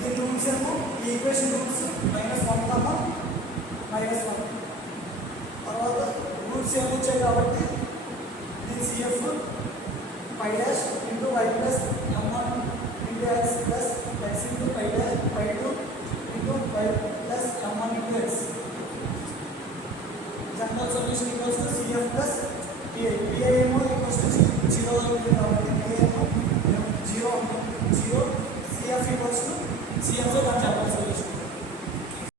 దీని రూట్స్ ఏమో ఈ ఈక్వేషన్ రూట్స్ -1 కమా -1. తర్వాత రూట్స్ ఏమో వచ్చాయి కాబట్టి దీని CF π dash into y plus m1 into x plus x into π dash π2 into y plus m1 into x. General solution equals to CF plus PI. PI ఏమో equals to